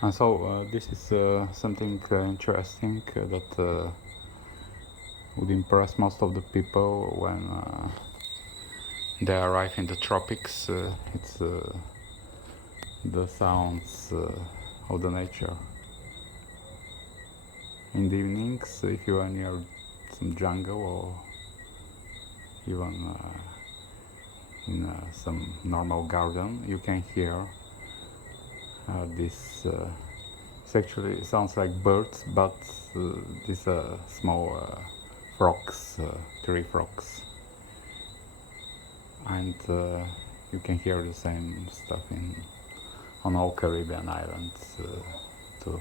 And so this is something interesting that would impress most of the people when they arrive in the tropics. It's the sounds of the nature. In the evenings, if you are near some jungle or even in some normal garden, you can hear this. It actually sounds like birds, but these small frogs, tree frogs, and you can hear the same stuff in on all Caribbean islands too.